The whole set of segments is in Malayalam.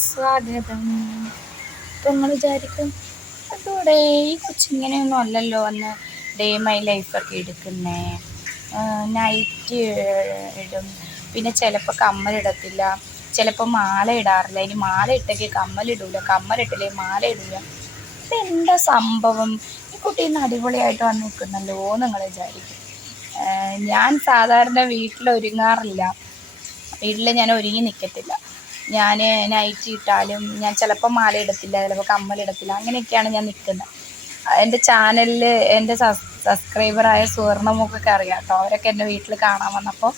സ്വാഗതം. അപ്പം നിങ്ങൾ വിചാരിക്കും അതോടെ ഈ കൊച്ചിങ്ങനെയൊന്നും അല്ലല്ലോ അന്ന് ഡേ മൈ ലൈഫൊക്കെ എടുക്കുന്നേ. നൈറ്റ് ഇടും. പിന്നെ ചിലപ്പോൾ കമ്മലിടത്തില്ല ചിലപ്പോൾ മാല ഇടാറില്ല. ഇനി മാല ഇട്ടെങ്കിൽ കമ്മലിടൂല കമ്മലിട്ടില്ലേ മാല ഇടൂല. എന്താ സംഭവം? ഈ കുട്ടി ഇന്ന് അടിപൊളിയായിട്ട് വന്ന് നിൽക്കുന്നല്ലോ നിങ്ങൾ വിചാരിക്കും. ഞാൻ സാധാരണ വീട്ടിൽ ഒരുങ്ങാറില്ല വീട്ടിൽ ഞാൻ ഒരുങ്ങി നിൽക്കത്തില്ല ഞാൻ നൈറ്റി ഇട്ടാലും ഞാൻ ചിലപ്പോൾ മാല ഇടത്തില്ല ചിലപ്പോൾ കമ്മൽ ഇടത്തില്ല അങ്ങനെയൊക്കെയാണ് ഞാൻ നിൽക്കുന്നത് എന്റെ ചാനലിൽ എന്റെ സബ്സ്ക്രൈബറായ സുവർണമുഖൊക്കെ അറിയാം കേട്ടോ അവരൊക്കെ എന്റെ വീട്ടിൽ കാണാൻ വന്നപ്പോൾ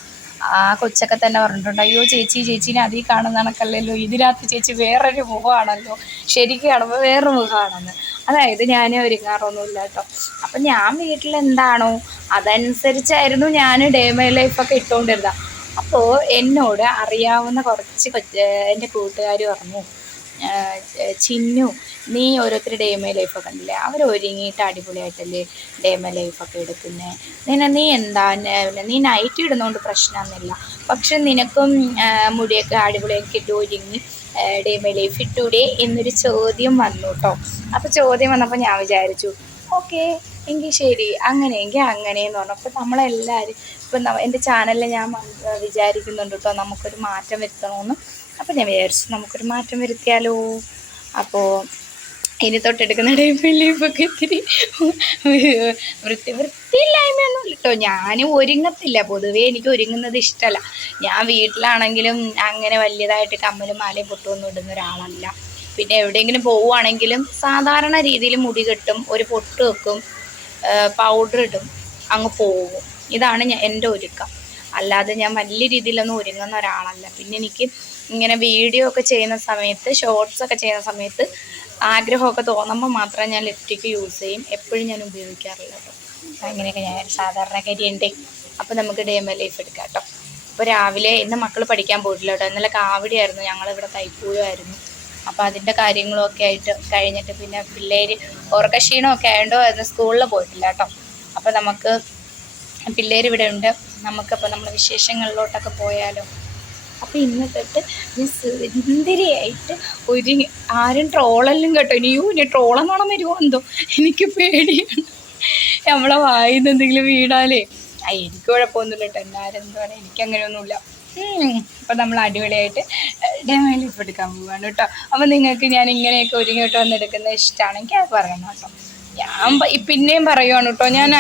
ആ കൊച്ചൊക്കെ തന്നെ പറഞ്ഞിട്ടുണ്ട് അയ്യോ ചേച്ചി ചേച്ചീനെ അതിൽ കാണുന്ന കണക്കല്ലല്ലോ ഇതിനകത്ത് ചേച്ചി വേറൊരു മുഖമാണല്ലോ ശരിക്കും കാണുമ്പോൾ വേറൊരു മുഖമാണെന്ന്. അതായത് ഞാൻ ഒരുങ്ങാറൊന്നുമില്ല കേട്ടോ. അപ്പം ഞാൻ വീട്ടിൽ എന്താണോ അതനുസരിച്ചായിരുന്നു ഞാൻ ഡേ മൈ ലൈഫൊക്കെ ഇട്ടുകൊണ്ടിരുന്നത് അപ്പോൾ എന്നോട് അറിയാവുന്ന കുറച്ച് എന്റെ കൂട്ടുകാർ പറഞ്ഞു ചിന്നു നീ ഓരോരുത്തർ ലൈഫ് ലൈഫൊക്കെ ഉണ്ടല്ലേ അവർ ഒരുങ്ങിയിട്ട് അടിപൊളിയായിട്ടല്ലേ ഡേ ലൈഫ് ലൈഫൊക്കെ എടുക്കുന്നത് നിന്നെ നീ എന്താ ന- നൈറ്റ് ഇടുന്നതുകൊണ്ട് പ്രശ്നമൊന്നുമില്ല. പക്ഷെ നിനക്കും മുടിയൊക്കെ അടിപൊളിയൊക്കെ ഇട്ട് ഒരുങ്ങി ഡേ മൈ ലൈഫ് ഇട്ടൂടെ എന്നൊരു ചോദ്യം വന്നു കേട്ടോ. അപ്പോൾ ചോദ്യം വന്നപ്പോൾ ഞാൻ വിചാരിച്ചു ഓക്കെ. എങ്കിൽ ശരി അങ്ങനെയെങ്കിൽ അങ്ങനെയെന്ന് പറഞ്ഞു. അപ്പോൾ നമ്മളെല്ലാവരും ഇപ്പം എന്റെ ചാനലിൽ ഞാൻ വിചാരിക്കുന്നുണ്ട് കേട്ടോ നമുക്കൊരു മാറ്റം വരുത്തണമെന്ന് അപ്പോൾ ഞാൻ വിചാരിച്ചു നമുക്കൊരു മാറ്റം വരുത്തിയാലോ. അപ്പോൾ ഇനി തൊട്ടെടുക്കുന്ന ടൈമിലേക്ക് ഇത്തിരി വൃത്തി വൃത്തിയില്ലായ്മയൊന്നും കേട്ടോ ഞാൻ ഒരുങ്ങത്തില്ല. പൊതുവേ എനിക്ക് ഒരുങ്ങുന്നത് ഇഷ്ടമല്ല ഞാൻ വീട്ടിലാണെങ്കിലും അങ്ങനെ വലിയതായിട്ട് കമ്മലും മാലയും പൊട്ടുമൊന്നും ഇടുന്ന ഒരാളല്ല. പിന്നെ എവിടെയെങ്കിലും പോവുകയാണെങ്കിലും സാധാരണ രീതിയിൽ മുടി കെട്ടും ഒരു പൊട്ട് വെക്കും. പൗഡർ ഇടും അങ്ങ് പോകും. ഇതാണ് ഞാൻ എന്റെ ഒരുക്കം. അല്ലാതെ ഞാൻ വലിയ രീതിയിലൊന്നും ഒരുങ്ങുന്ന ഒരാളല്ല. പിന്നെ എനിക്ക് ഇങ്ങനെ വീഡിയോ ഒക്കെ ചെയ്യുന്ന സമയത്ത് ഷോർട്സ് ഒക്കെ ചെയ്യുന്ന സമയത്ത് ആഗ്രഹമൊക്കെ തോന്നുമ്പോൾ മാത്രമേ ഞാൻ ലിപ്റ്റിക്ക് യൂസ് ചെയ്യും. എപ്പോഴും ഞാൻ ഉപയോഗിക്കാറില്ല കേട്ടോ അങ്ങനെയൊക്കെ ഞാൻ സാധാരണക്കാരിയുണ്ട് അപ്പോൾ നമുക്ക് ഡേ മൈ ലൈഫ് എടുക്കാം കേട്ടോ. അപ്പോൾ രാവിലെ ഇന്ന് മക്കൾ പഠിക്കാൻ പോയിട്ടില്ല കേട്ടോ. ഇന്നലെ കാവടിയായിരുന്നു. ഞങ്ങളിവിടെ തൈപ്പൂയമായിരുന്നു അപ്പോൾ അതിന്റെ കാര്യങ്ങളൊക്കെ ആയിട്ട് കഴിഞ്ഞിട്ട് പിന്നെ പിള്ളേർ ഉറക്കക്ഷീണമൊക്കെ ആയതുകൊണ്ട് സ്കൂളിൽ പോയിട്ടില്ല കേട്ടോ. അപ്പോൾ നമുക്ക് പിള്ളേർ ഇവിടെ ഉണ്ട്. നമുക്കപ്പോൾ നമ്മൾ വിശേഷങ്ങളിലോട്ടൊക്കെ പോയാലോ. അപ്പോൾ ഇന്ന് തൊട്ട് ഞാൻ സുന്ദരിയായിട്ട് ഒരു ആരും ട്രോളെല്ലാം കേട്ടോ. ഇനിയോ ഇനി ട്രോളെന്നോണം വരുമോ എന്തോ? എനിക്ക് പേടിയാണ്. നമ്മളെ വായിന്ന് എന്തെങ്കിലും വീണാലേ. ആ എനിക്ക് കുഴപ്പമൊന്നുമില്ല കേട്ടോ. എല്ലാവരും പറയുക എനിക്ക് അങ്ങനെയൊന്നുമില്ല അപ്പം നമ്മൾ അടിപൊളിയായിട്ട് ഡെമോയിലിപ്പ് എടുക്കാൻ പോവാണ് കേട്ടോ. അപ്പം നിങ്ങൾക്ക് ഞാൻ ഇങ്ങനെയൊക്കെ ഒരുങ്ങിയിട്ട് വന്നെടുക്കുന്നത് ഇഷ്ടമാണെങ്കിൽ അത് പറയണം കേട്ടോ. ഞാൻ പിന്നെയും പറയുവാണ് കേട്ടോ. ഞാൻ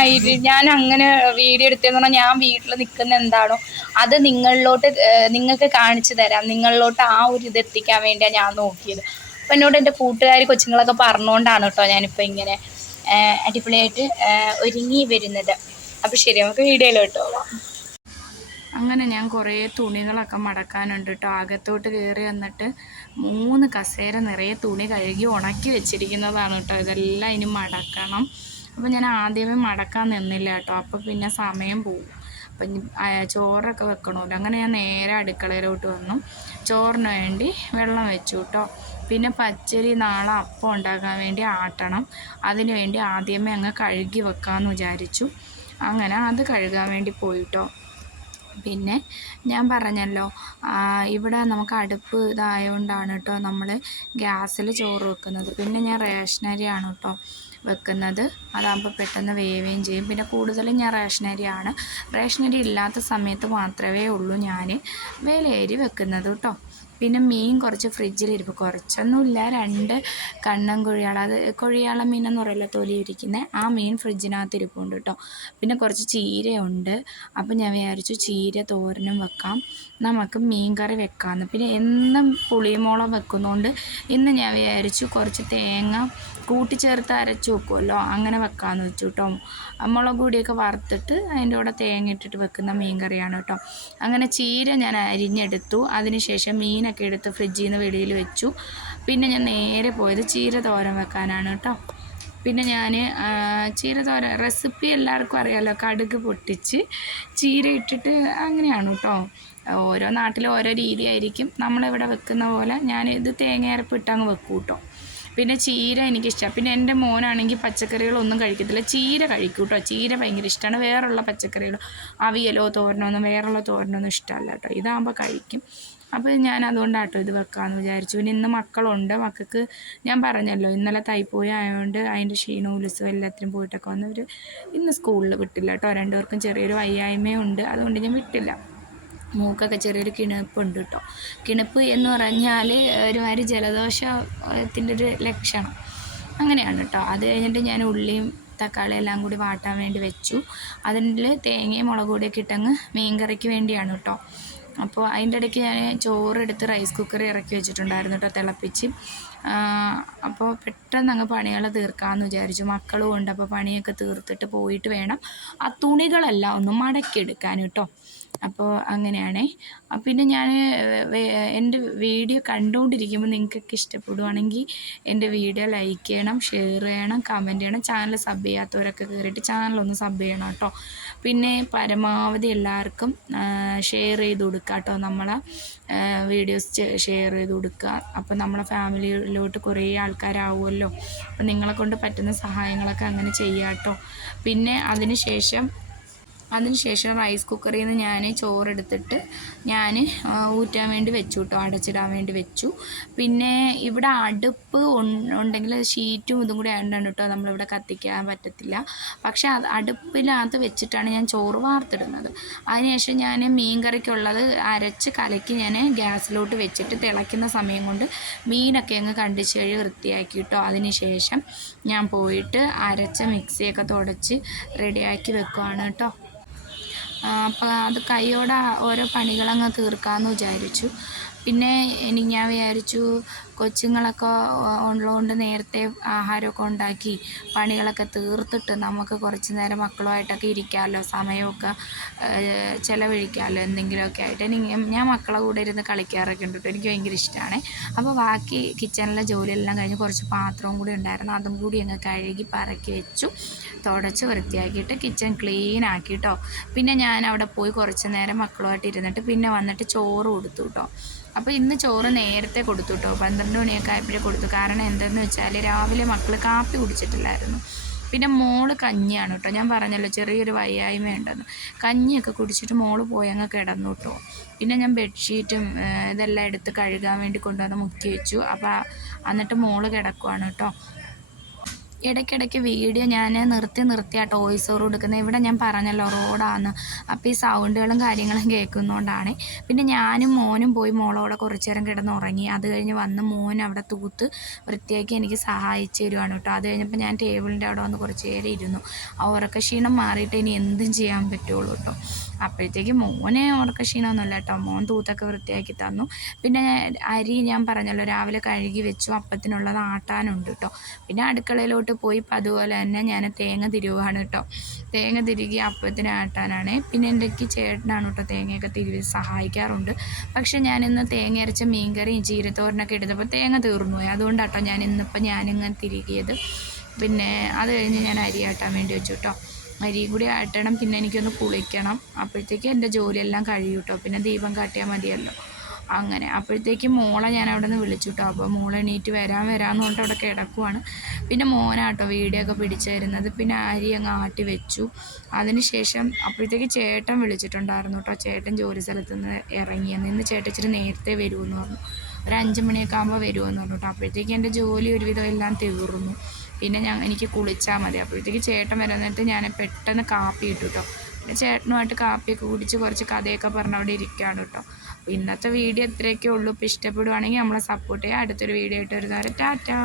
ഞാൻ അങ്ങനെ വീഡിയോ എടുത്തതെന്ന് പറഞ്ഞാൽ ഞാൻ വീട്ടിൽ നിൽക്കുന്ന എന്താണോ അത് നിങ്ങളിലോട്ട് നിങ്ങൾക്ക് കാണിച്ചു തരാം. നിങ്ങളിലോട്ട് ആ ഒരു ഇത് എത്തിക്കാൻ വേണ്ടിയാണ് ഞാൻ നോക്കിയത്. അപ്പം എന്നോട് എന്റെ കൂട്ടുകാർ കൊച്ചുങ്ങളൊക്കെ പറഞ്ഞുകൊണ്ടാണ് കേട്ടോ ഞാനിപ്പോൾ ഇങ്ങനെ അടിപൊളിയായിട്ട് ഒരുങ്ങി വരുന്നത്. അപ്പോൾ ശരി നമുക്ക് വീഡിയോയിലോട്ട് പോവാം. അങ്ങനെ ഞാൻ കുറേ തുണികളൊക്കെ മടക്കാനുണ്ട് കേട്ടോ അകത്തോട്ട് കയറി വന്നിട്ട് മൂന്ന് കസേര നിറയെ തുണി കഴുകി ഉണക്കി വെച്ചിരിക്കുന്നതാണ് കേട്ടോ ഇതെല്ലാം ഇനി മടക്കണം. അപ്പോൾ ഞാൻ ആദ്യമേ മടക്കാൻ നിന്നില്ല കേട്ടോ അപ്പോൾ പിന്നെ സമയം പോകും അപ്പം ചോറൊക്കെ വെക്കണമല്ലോ. അങ്ങനെ ഞാൻ നേരെ അടുക്കളയിലോട്ട് വന്നു. ചോറിന് വേണ്ടി വെള്ളം വെച്ചു കേട്ടോ പിന്നെ പച്ചരി നാളെ അപ്പം ഉണ്ടാക്കാൻ വേണ്ടി ആട്ടണം. അതിന് വേണ്ടി ആദ്യമേ അങ്ങ് കഴുകി വെക്കാമെന്ന് വിചാരിച്ചു. അങ്ങനെ അത് കഴുകാൻ വേണ്ടി പോയിട്ടോ പിന്നെ ഞാൻ പറഞ്ഞല്ലോ ഇവിടെ നമുക്ക് അടുപ്പ് ഇതായതുകൊണ്ടാണ് കേട്ടോ നമ്മൾ ഗ്യാസിൽ ചോറ് വെക്കുന്നത്. പിന്നെ ഞാൻ റേഷനരിയാണ് കേട്ടോ വെക്കുന്നത്. അതാകുമ്പോൾ പെട്ടെന്ന് വേവുകയും ചെയ്യും. പിന്നെ കൂടുതലും ഞാൻ റേഷനരിയാണ്. റേഷനരി ഇല്ലാത്ത സമയത്ത് മാത്രമേ ഉള്ളൂ ഞാൻ വേലയരി വെക്കുന്നത് കേട്ടോ പിന്നെ മീൻ കുറച്ച് ഫ്രിഡ്ജിലിരിപ്പ് കുറച്ചൊന്നുമില്ല രണ്ട് കണ്ണൻ കൊഴിയാള. അത് കൊഴിയാള മീനെന്ന് പറയില്ല തൊലി ഇരിക്കുന്നത് ആ മീൻ ഫ്രിഡ്ജിനകത്ത് ഇരിപ്പുണ്ട് കേട്ടോ പിന്നെ കുറച്ച് ചീരയുണ്ട്. അപ്പം ഞാൻ വിചാരിച്ചു ചീര തോരനും വെക്കാം. നമുക്ക് മീൻ കറി വെക്കാമെന്ന് പിന്നെ എന്നും പുളിമുളം വെക്കുന്നതുകൊണ്ട് ഇന്ന് ഞാൻ വിചാരിച്ചു കുറച്ച് തേങ്ങ കൂട്ടിച്ചേർത്ത് അരച്ച് വെക്കുമല്ലോ അങ്ങനെ വെക്കാമെന്ന് വെച്ചു കേട്ടോ മുളക് പൊടിയൊക്കെ വറുത്തിട്ട് അതിന്റെ കൂടെ തേങ്ങ ഇട്ടിട്ട് വെക്കുന്ന മീൻ കറിയാണ് കേട്ടോ അങ്ങനെ ചീര ഞാൻ അരിഞ്ഞെടുത്തു. അതിനുശേഷം മീനൊക്കെ എടുത്ത് ഫ്രിഡ്ജിൽ നിന്ന് വെളിയിൽ വെച്ചു. പിന്നെ ഞാൻ നേരെ പോയത് ചീര തോരൻ വെക്കാനാണ് കേട്ടോ. പിന്നെ ഞാൻ ചീര തോരൻ റെസിപ്പി എല്ലാവർക്കും അറിയാമല്ലോ കടുക് പൊട്ടിച്ച് ചീര ഇട്ടിട്ട് അങ്ങനെയാണ് കേട്ടോ. ഓരോ നാട്ടിലും ഓരോ രീതിയായിരിക്കും. നമ്മളിവിടെ വെക്കുന്ന പോലെ ഞാൻ ഇത് തേങ്ങ ഇട്ടങ്ങ് അങ്ങ് വെക്കും കേട്ടോ. പിന്നെ ചീര എനിക്കിഷ്ടമാണ് പിന്നെ എന്റെ മോനാണെങ്കിൽ പച്ചക്കറികളൊന്നും കഴിക്കത്തില്ല. ചീര കഴിക്കും കേട്ടോ. ചീര ഭയങ്കര ഇഷ്ടമാണ് വേറുള്ള പച്ചക്കറികളോ അവിയലോ തോരനോ ഒന്നും വേറുള്ള തോരനൊന്നും ഇഷ്ടമല്ല കേട്ടോ. ഇതാകുമ്പോൾ കഴിക്കും. അപ്പോൾ ഞാൻ അതുകൊണ്ടാട്ടോ ഇത് വെക്കാമെന്ന് വിചാരിച്ചു. പിന്നെ ഇന്ന് മക്കളുണ്ട്. മക്കൾക്ക് ഞാൻ പറഞ്ഞല്ലോ ഇന്നലെ തൈപ്പോയി ആയതുകൊണ്ട് അതിന്റെ ക്ഷീണവും ഉത്സവം എല്ലാത്തിനും പോയിട്ടൊക്കെ വന്നവർ ഇന്ന് സ്കൂളിൽ വിട്ടില്ല കേട്ടോ രണ്ടുപേർക്കും ചെറിയൊരു വയ്യായ്മയുണ്ട് അതുകൊണ്ട് ഞാൻ വിട്ടില്ല. മൂക്കൊക്കെ ചെറിയൊരു കിണുപ്പുണ്ട് കേട്ടോ കിണപ്പ് എന്ന് പറഞ്ഞാൽ ഒരുമാതിരി ജലദോഷത്തിന്റെ ഒരു ലക്ഷണം. അങ്ങനെയാണ് കേട്ടോ അത് കഴിഞ്ഞിട്ട് ഞാൻ ഉള്ളിയും തക്കാളി എല്ലാം കൂടി വാട്ടാൻ വേണ്ടി വെച്ചു. അതിൽ തേങ്ങയും മുളക് പൊടിയൊക്കെ ഇട്ടങ്ങ് മീൻ കറിക്ക് വേണ്ടിയാണ് കേട്ടോ അപ്പോൾ അതിന്റെ ഇടയ്ക്ക് ഞാൻ ചോറ് ചോറെടുത്ത് റൈസ് കുക്കർ ഇറക്കി വെച്ചിട്ടുണ്ടായിരുന്നു കേട്ടോ തിളപ്പിച്ച്. അപ്പോൾ പെട്ടെന്ന് അങ്ങ് പണികൾ തീർക്കാമെന്ന് വിചാരിച്ചു. മക്കളും ഉണ്ട് അപ്പോൾ പണിയൊക്കെ തീർത്തിട്ട് പോയിട്ട് വേണം. ആ തുണികളെല്ലാം ഒന്ന് മടക്കി മടക്കിയെടുക്കാൻ കേട്ടോ. അപ്പോൾ അങ്ങനെയാണേ. പിന്നെ ഞാൻ എന്റെ വീഡിയോ കണ്ടുകൊണ്ടിരിക്കുമ്പോൾ നിങ്ങൾക്കൊക്കെ ഇഷ്ടപ്പെടുവാണെങ്കിൽ എന്റെ വീഡിയോ ലൈക്ക് ചെയ്യണം ഷെയർ ചെയ്യണം കമന്റ് ചെയ്യണം ചാനൽ സബ് ചെയ്യാത്തവരൊക്കെ കയറിയിട്ട് ചാനലൊന്ന് സബ് ചെയ്യണം കേട്ടോ പിന്നെ പരമാവധി എല്ലാവർക്കും ഷെയർ ചെയ്ത് കൊടുക്കുക കേട്ടോ നമ്മളെ വീഡിയോസ് ഷെയർ ചെയ്ത് കൊടുക്കുക അപ്പോൾ നമ്മളെ ഫാമിലിയിലോട്ട് കുറേ ആൾക്കാരാവുമല്ലോ അപ്പോൾ നിങ്ങളെ കൊണ്ട് പറ്റുന്ന സഹായങ്ങളൊക്കെ അങ്ങനെ ചെയ്യാം കേട്ടോ പിന്നെ അതിന് ശേഷം അതിനുശേഷം റൈസ് കുക്കറിൽ നിന്ന് ഞാൻ ചോറെടുത്തിട്ട് ഞാൻ ഊറ്റാൻ വേണ്ടി വെച്ചു കേട്ടോ അടച്ചിടാൻ വേണ്ടി വെച്ചു. പിന്നെ ഇവിടെ അടുപ്പ് ഉണ്ടെങ്കിൽ ഷീറ്റും ഇതും കൂടി ആയതുകൊണ്ടാണ് കേട്ടോ നമ്മളിവിടെ കത്തിക്കാൻ പറ്റത്തില്ല. പക്ഷേ അത് അടുപ്പിനകത്ത് വെച്ചിട്ടാണ് ഞാൻ ചോറ് വാർത്തിടുന്നത്. അതിനുശേഷം ഞാൻ മീൻ കറിക്കുള്ളത് അരച്ച് കലക്കി ഞാൻ ഗ്യാസിലോട്ട് വെച്ചിട്ട് തിളയ്ക്കുന്ന സമയം കൊണ്ട് മീനൊക്കെ അങ്ങ് കണ്ടിച്ച് കഴി വൃത്തിയാക്കി കേട്ടോ അതിന് ശേഷം ഞാൻ പോയിട്ട് അരച്ച മിക്സിയൊക്കെ തുടച്ച് റെഡിയാക്കി വെക്കുവാണ് കേട്ടോ അപ്പോൾ അത് കൈയോടെ ഓരോ പണികളങ്ങ് തീർക്കാമെന്ന് വിചാരിച്ചു. പിന്നെ ഇനി ഞാൻ വിചാരിച്ചു കൊച്ചുങ്ങളൊക്കെ ഉള്ളതുകൊണ്ട് നേരത്തെ ആഹാരമൊക്കെ ഉണ്ടാക്കി പണികളൊക്കെ തീർത്തിട്ട് നമുക്ക് കുറച്ച് നേരം മക്കളുമായിട്ടൊക്കെ ഇരിക്കാമല്ലോ സമയമൊക്കെ ചിലവഴിക്കാമല്ലോ എന്തെങ്കിലുമൊക്കെ ആയിട്ട്. ഞാൻ മക്കളെ കൂടെ ഇരുന്ന് കളിക്കാറൊക്കെ ഉണ്ട് കേട്ടോ എനിക്ക് ഭയങ്കര ഇഷ്ടമാണ്. അപ്പോൾ ബാക്കി കിച്ചണിലെ ജോലിയെല്ലാം കഴിഞ്ഞ് കുറച്ച് പാത്രവും കൂടി ഉണ്ടായിരുന്നു അതും കൂടി അങ്ങ് കഴുകി പറക്കി വെച്ചു തുടച്ച് വൃത്തിയാക്കിയിട്ട് കിച്ചൺ ക്ലീൻ ആക്കി കേട്ടോ. പിന്നെ ഞാൻ അവിടെ പോയി കുറച്ച് നേരം മക്കളുമായിട്ട് ഇരുന്നിട്ട് പിന്നെ വന്നിട്ട് ചോറ് കൊടുത്തു കേട്ടോ. അപ്പോൾ ഇന്ന് ചോറ് നേരത്തെ കൊടുത്തു കേട്ടോ പന്ത്രണ്ട് മണിയൊക്കെ ആയപ്പോഴേ കൊടുത്തു. കാരണം എന്തെന്ന് വെച്ചാൽ രാവിലെ മക്കൾ കാപ്പി കുടിച്ചിട്ടില്ലായിരുന്നു പിന്നെ മോൾ കഞ്ഞിയാണ് കേട്ടോ. ഞാൻ പറഞ്ഞല്ലോ ചെറിയൊരു വയ്യായ്മ ഉണ്ടെന്ന്. കഞ്ഞിയൊക്കെ കുടിച്ചിട്ട് മോൾ പോയി അങ്ങ് കിടന്നു കേട്ടോ. പിന്നെ ഞാൻ ബെഡ്ഷീറ്റും ഇതെല്ലാം എടുത്ത് കഴുകാൻ വേണ്ടി കൊണ്ടുവന്ന് മുക്കി വെച്ചു. അപ്പോൾ എന്നിട്ട് മോൾ കിടക്കുവാണ് കേട്ടോ. ഇടയ്ക്കിടയ്ക്ക് വീഡിയോ ഞാൻ നിർത്തി നിർത്തി ആ ടോയ്സ് ഓർ കൊടുക്കുന്നത് ഇവിടെ ഞാൻ പറഞ്ഞല്ലോ റോഡാണ് അപ്പോൾ ഈ സൗണ്ടുകളും കാര്യങ്ങളും കേൾക്കുന്നതുകൊണ്ടാണ് പിന്നെ ഞാനും മോനും പോയി മോളോടെ കുറച്ചു നേരം കിടന്ന് ഉറങ്ങി അത് കഴിഞ്ഞ് വന്ന് മോൻ അവിടെ തൂത്ത് വൃത്തിയാക്കി എനിക്ക് സഹായിച്ചു തരുവാണ് കേട്ടോ. അത് കഴിഞ്ഞപ്പോൾ ഞാൻ ടേബിളിന്റെ അവിടെ വന്ന് കുറച്ച് നേരം ഇരുന്നു. ആ ഉറക്കക്ഷീണം മാറിയിട്ട് ഇനി എന്തും ചെയ്യാൻ പറ്റുള്ളൂ കേട്ടോ. അപ്പോഴത്തേക്ക് മോനെ ഉറക്ക ക്ഷീണമൊന്നുമില്ല കേട്ടോ. മോൻ തൂത്തൊക്കെ വൃത്തിയാക്കി തന്നു. പിന്നെ അരി ഞാൻ പറഞ്ഞല്ലോ രാവിലെ കഴുകി വെച്ചു. അപ്പത്തിനുള്ളത് ആട്ടാനുണ്ട് കേട്ടോ. പിന്നെ അടുക്കളയിലോട്ട് പോയി. അതുപോലെ തന്നെ ഞാൻ തേങ്ങ തിരുവാണ് കേട്ടോ. തേങ്ങ തിരുകി അപ്പത്തിന് ആട്ടാനാണ്. പിന്നെ എന്റെ ചേട്ടനാണ് കേട്ടോ തേങ്ങയൊക്കെ തിരുവി സഹായിക്കാറുണ്ട്. പക്ഷേ ഞാനിന്ന് തേങ്ങ അരച്ച മീൻകറിയും ചീരത്തോരനൊക്കെ എടുത്തപ്പോൾ തേങ്ങ തീർന്നു പോയി അതുകൊണ്ടാട്ടോ ഞാൻ ഇന്നിപ്പോൾ ഞാനിങ്ങനെ തിരികിയത്. പിന്നെ അത് കഴിഞ്ഞ് ഞാൻ അരി ആട്ടാൻ വേണ്ടി വെച്ചു കേട്ടോ. അരി കൂടി ആട്ടണം പിന്നെ എനിക്കൊന്ന് കുളിക്കണം. അപ്പോഴത്തേക്ക് എന്റെ ജോലിയെല്ലാം കഴിയും കേട്ടോ പിന്നെ ദീപം കാട്ടിയാൽ മതിയല്ലോ. അങ്ങനെ. അപ്പോഴത്തേക്ക് മോളെ ഞാൻ അവിടെ നിന്ന് വിളിച്ചു കേട്ടോ അപ്പോൾ മോളെ എണീറ്റ് വരാൻ വരാമെന്ന് പറഞ്ഞിട്ട് അവിടെ കിടക്കുവാണ്. പിന്നെ മോനാട്ടോ വീഡിയോ ഒക്കെ പിടിച്ചു തരുന്നത് പിന്നെ അരി അങ്ങ് ആട്ടി വെച്ചു. അതിന് ശേഷം അപ്പോഴത്തേക്ക് ചേട്ടൻ വിളിച്ചിട്ടുണ്ടായിരുന്നു കേട്ടോ ചേട്ടൻ ജോലി സ്ഥലത്ത് നിന്ന് ഇറങ്ങിയെന്ന് ഇന്ന് ചേട്ടൻ നേരത്തെ വരുമെന്ന് പറഞ്ഞു. ഒരു അഞ്ച് മണിയൊക്കെ ആകുമ്പോൾ വരുമെന്ന് പറഞ്ഞു അപ്പോഴത്തേക്ക് എന്റെ ജോലി ഒരുവിധം എല്ലാം തീർന്നു. പിന്നെ ഞാൻ എനിക്ക് കുളിച്ചാൽ മതി. അപ്പോഴത്തേക്ക് ചേട്ടൻ വരാൻ നേരത്ത് ഞാൻ പെട്ടെന്ന് കാപ്പി ഇട്ടു കേട്ടോ. പിന്നെ ചേട്ടനുമായിട്ട് കാപ്പിയൊക്കെ കുടിച്ച് കുറച്ച് കഥയൊക്കെ പറഞ്ഞ് അവിടെ ഇരിക്കുകയാണ് കേട്ടോ. അപ്പോൾ ഇന്നത്തെ വീഡിയോ ഇത്രയൊക്കെ ഉള്ളൂ. ഇപ്പോൾ ഇഷ്ടപ്പെടുവാണെങ്കിൽ നമ്മളെ സപ്പോർട്ട് ചെയ്യുക അടുത്തൊരു വീഡിയോ ആയിട്ട് വരുന്നവരെ ടാറ്റാ.